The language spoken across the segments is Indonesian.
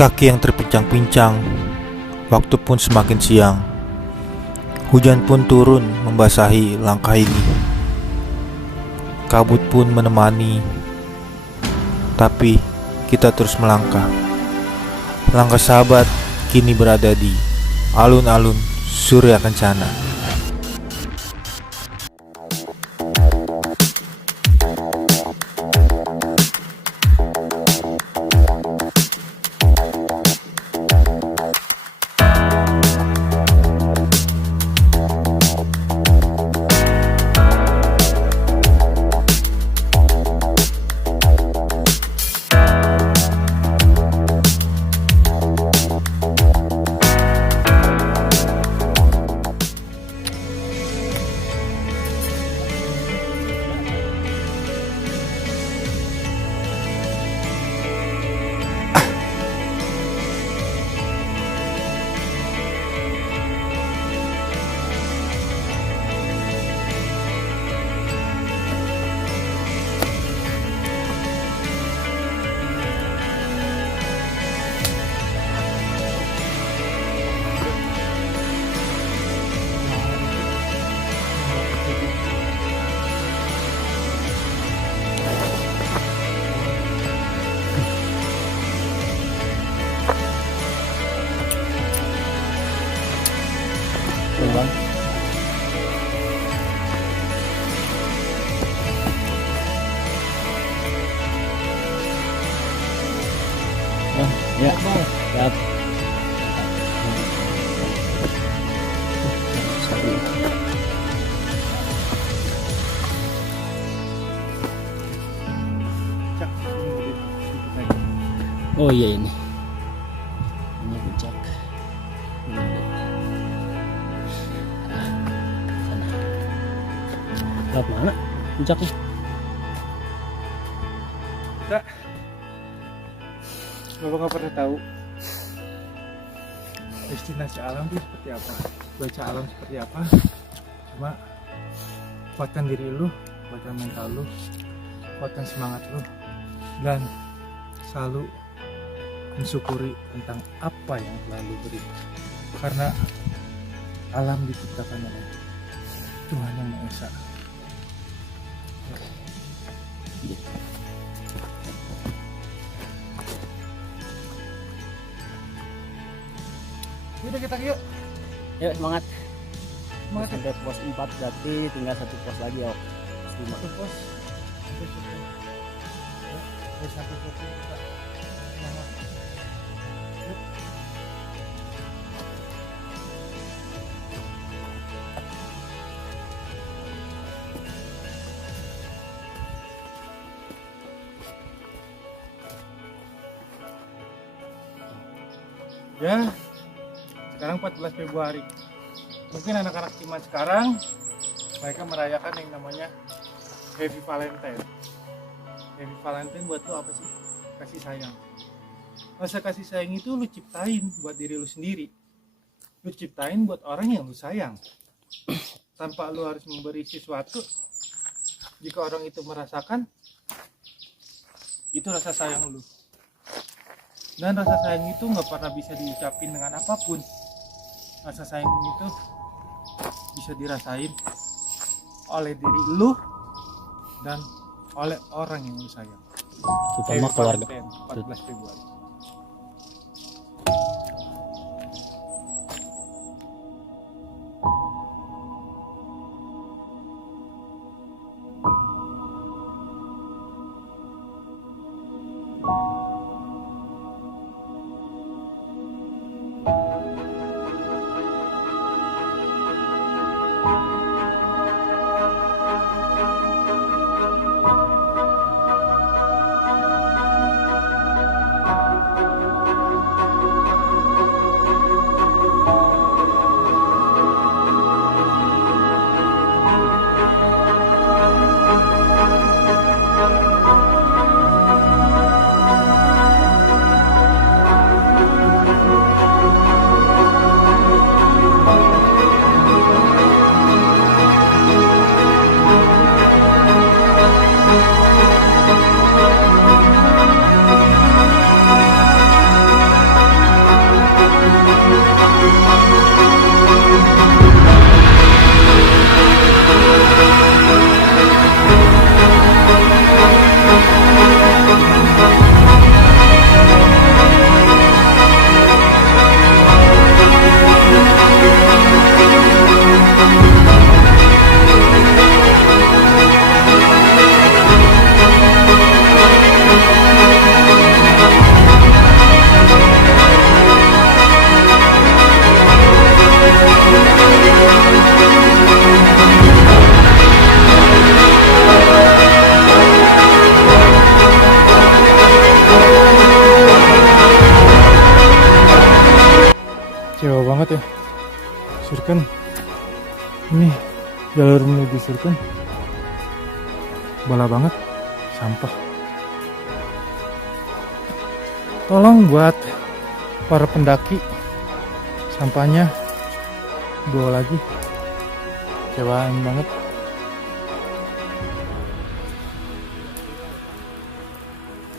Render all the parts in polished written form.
Kaki yang terpincang-pincang, waktu pun semakin siang. Hujan pun turun membasahi langkah ini. Kabut pun menemani, tapi kita terus melangkah. Langkah sahabat kini berada di alun-alun Surya Kencana. Ya, siap. Oh iya ini puncak. Sana. Lewat mana puncaknya? Kak, Bapak nggak pernah tahu destinasi alam itu seperti apa, baca alam seperti apa. Cuma kuatkan diri lu, kuatkan mental lu, kuatkan semangat lu, dan selalu mensyukuri tentang apa yang telah lu beri. Karena alam diciptakan oleh Tuhan Yang Maha Esa. Udah kita yuk. Yuk semangat. Semangat. Sampai pos 4 berarti tinggal satu pos lagi ya. Satu pos. Satu pos kita. Semangat. Yuk. Ya, sekarang 14 Februari. Mungkin anak-anak Ciman sekarang mereka merayakan yang namanya Happy Valentine. Happy Valentine buat lo apa sih? Kasih sayang. Masa kasih sayang itu lu ciptain buat diri lu sendiri. Lu ciptain buat orang yang lu sayang. Tanpa lu harus memberi sesuatu. Jika orang itu merasakan, itu rasa sayang lu. Dan rasa sayang itu nggak pernah bisa diucapin dengan apapun. Rasa sayang itu bisa dirasain oleh diri lu dan oleh orang yang lu sayang. Terutama keluarga. 14 Februari. Kecewa banget ya. Surken. Ini jalur menuju Surken. Bala banget. Sampah. Tolong buat para pendaki sampahnya bawa lagi. Kecewaan banget.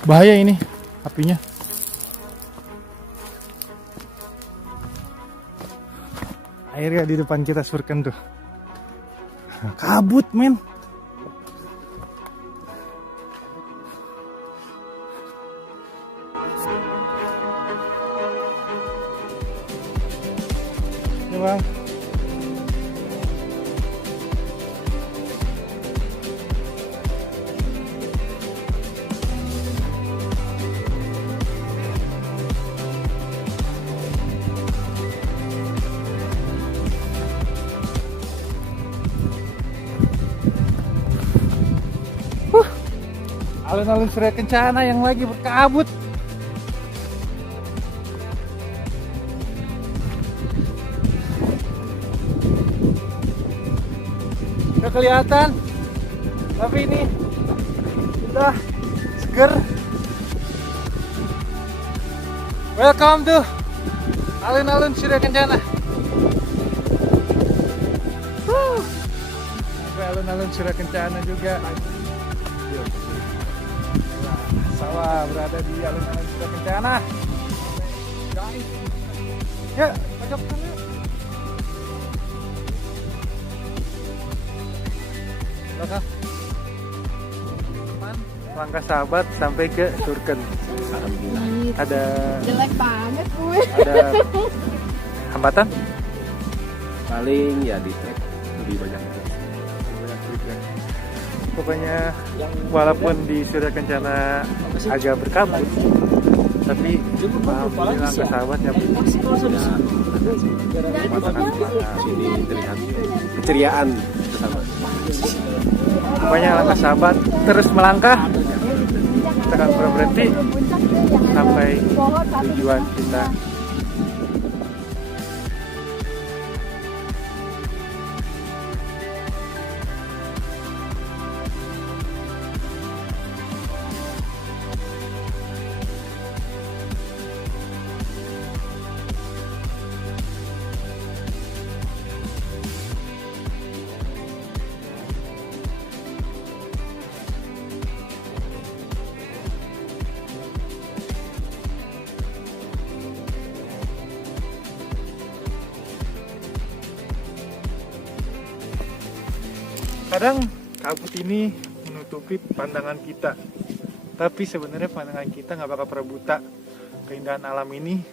Bahaya ini apinya. Airnya di depan kita Surken tuh. Kabut men. Ya bang. Alun-alun Surya Kencana yang lagi berkabut. Gak kelihatan, tapi ini udah seger. Welcome to alun-alun Surya Kencana. Sampai alun-alun Surya Kencana juga. Sawah berada di alun-alun Surya Kencana. Ya, pojok sana. Belakang. Langkah sahabat sampai ke Surken. Ada jelek banget gue. Ada hambatan? Paling ya di trek lebih banyak. Pokoknya walaupun di Surya Kencana agak berkabut, tapi langkah sahabatnya Sini terlihat keceriaan bersama. pokoknya langkah sahabat terus melangkah. Kita akan berhenti sampai tujuan kita. Kadang kabut ini menutupi pandangan kita, tapi sebenarnya pandangan kita nggak bakal pernah buta. Keindahan alam ini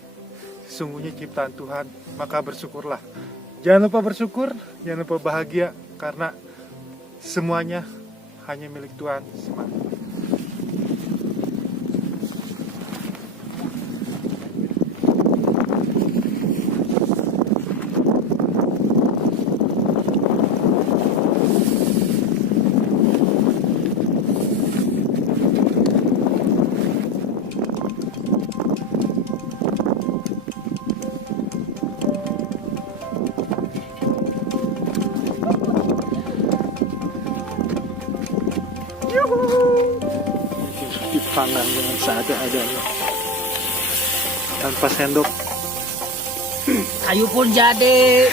sesungguhnya ciptaan Tuhan, maka bersyukurlah. Jangan lupa bersyukur, jangan lupa bahagia, karena semuanya hanya milik Tuhan. Semangat. Dipanggang dengan seadanya tanpa sendok. Kayu pun jadi.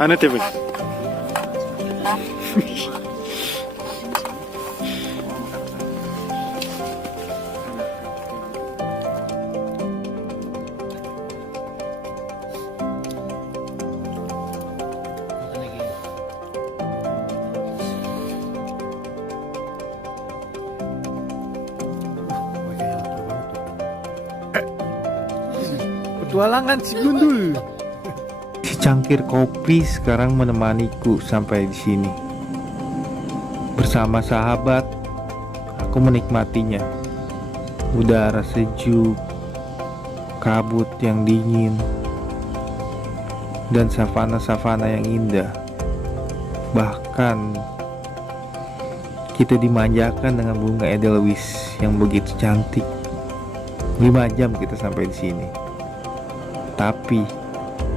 Aneh tuh. Petualangan si Gundul. Secangkir kopi sekarang menemaniku sampai di sini. Bersama sahabat, aku menikmatinya. Udara sejuk, kabut yang dingin, dan savana-savana yang indah. Bahkan kita dimanjakan dengan bunga edelweiss yang begitu cantik. 5 jam kita sampai di sini. Tapi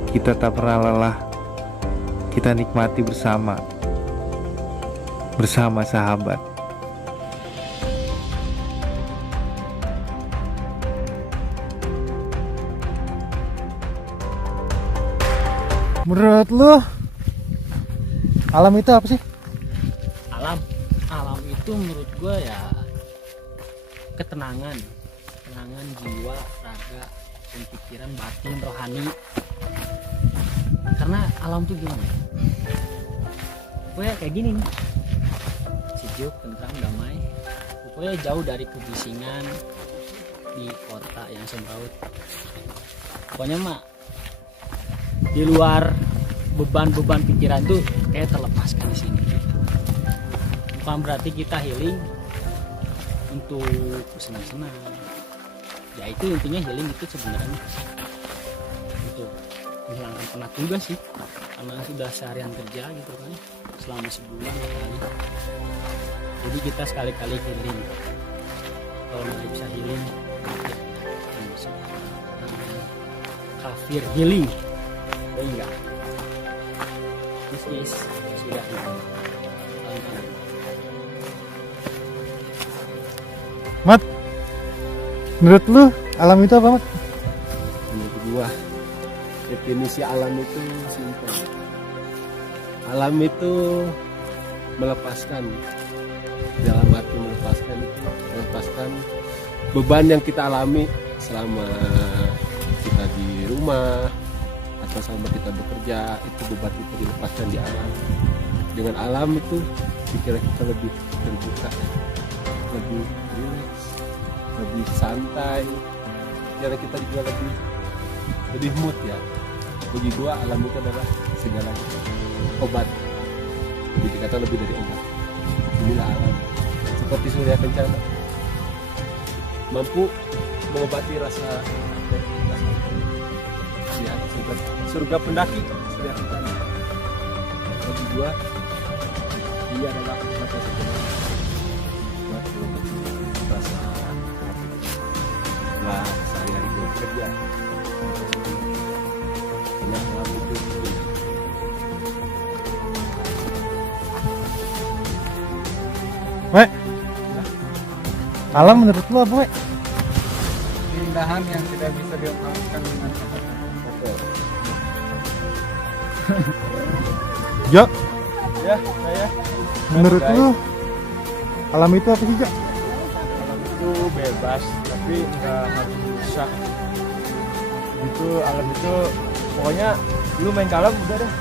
kita tak pernah lelah. Kita nikmati bersama sahabat. Menurut lu alam itu apa sih? Alam itu menurut gue ya ketenangan jiwa, raga, dan pikiran, batin, rohani. Karena alam tuh gimana ya? Pokoknya kayak gini nih, sejuk, tentram, damai. Pokoknya jauh dari kebisingan di kota yang semraut. Pokoknya mah di luar beban-beban pikiran tuh kayak terlepaskan di sini. Bukan berarti kita healing untuk senang-senang. Ya itu intinya healing itu sebenarnya untuk menghilangkan penat juga sih, karena sudah seharian kerja gitu kan selama sebulan kali. Jadi kita sekali-kali healing. Kalau nggak bisa healing, ya bisa. Kafir healing. Enggak. Bisnis sudah healing. Mat, menurut lu alam itu apa, Mat? Menurut gua definisi alam itu simpel. Alam itu melepaskan, dalam arti melepaskan beban yang kita alami selama kita di rumah atau selama kita bekerja. Itu beban itu dilepaskan di alam. Dengan alam itu pikiran kita lebih terbuka, lebih relax, lebih santai, pikiran kita juga lebih mood ya. Bagi gua alam itu adalah segalanya, obat. Jadi dikata lebih dari obat. Inilah alam, seperti surya kencana, mampu mengobati rasa ya, surga pendaki surya kencana. Bagi gua dia adalah rasa sebenarnya buat rasa lah sehari-hari gua bekerja. Nah, alam itu Wek, alam menurut lu apa, Wek? Keindahan yang tidak bisa diungkapkan dengan betul. Jo, ya saya menurut lu alam itu apa sih, Jo? alam itu bebas tapi nggak harus rusak itu. Alam itu pokoknya lu main ke alam udah deh.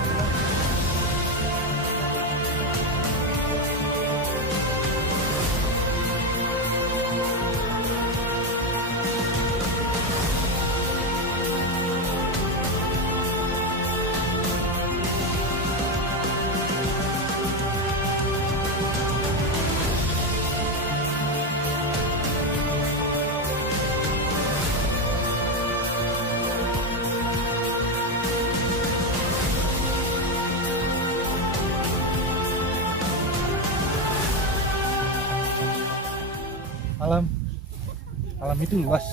Alam itu luas.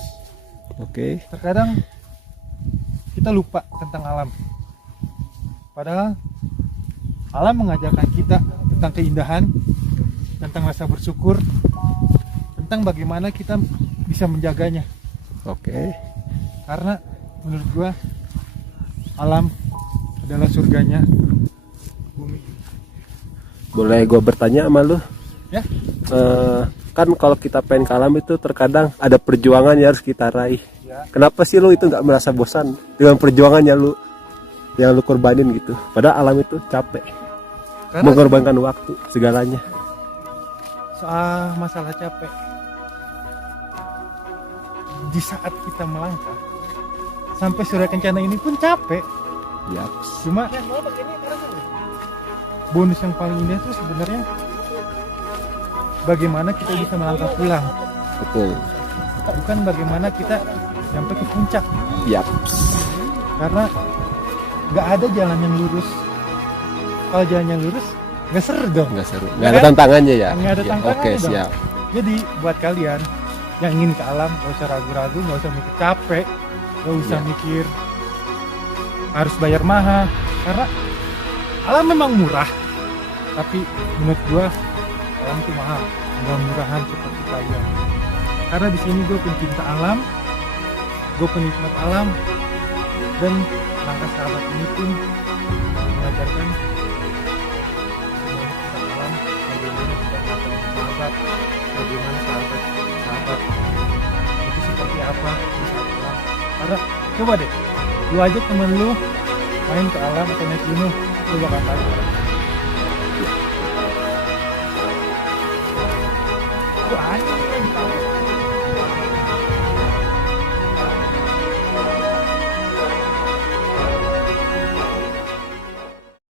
Oke. Terkadang kita lupa tentang alam. Padahal alam mengajarkan kita tentang keindahan, tentang rasa bersyukur, tentang bagaimana kita bisa menjaganya. Oke. Karena menurut gua alam adalah surganya bumi. Boleh gue bertanya sama lu? Ya? Kan kalau kita pengen ke alam itu terkadang ada perjuangan yang harus kita raih. Ya. Kenapa sih lu itu nggak merasa bosan dengan perjuangan yang lu korbanin gitu? Padahal alam itu capek, Karena mengorbankan waktu segalanya. soal masalah capek, di saat kita melangkah sampai surya kencana ini pun capek. Yap. Cuma bonus yang paling indah itu sebenarnya bagaimana kita bisa melangkah pulang, Betul. bukan bagaimana kita sampai ke puncak. Yaps. Karena nggak ada jalan yang lurus. Kalau jalan yang lurus nggak seru dong. Nggak seru. Nggak ada tantangannya ya. Nggak ada Ya, tantangannya Oke, dong. siap. Jadi buat kalian yang ingin ke alam, nggak usah ragu-ragu, nggak usah mikir capek, nggak usah Iya. mikir harus bayar mahal. Karena alam memang murah, tapi menurut gua alam itu mahal, nggak murahan seperti kalian. Karena di sini gue pencinta alam, gue penikmat alam, dan langkah sahabat ini pun mengajarkan semuanya tentang alam, bagaimana kita melakukan sahabat, bagaimana sahabat itu seperti apa di saat alam. Karena coba deh, lu ajak temen lu main ke alam atau naik gunung, lu bakal tahu. Wah,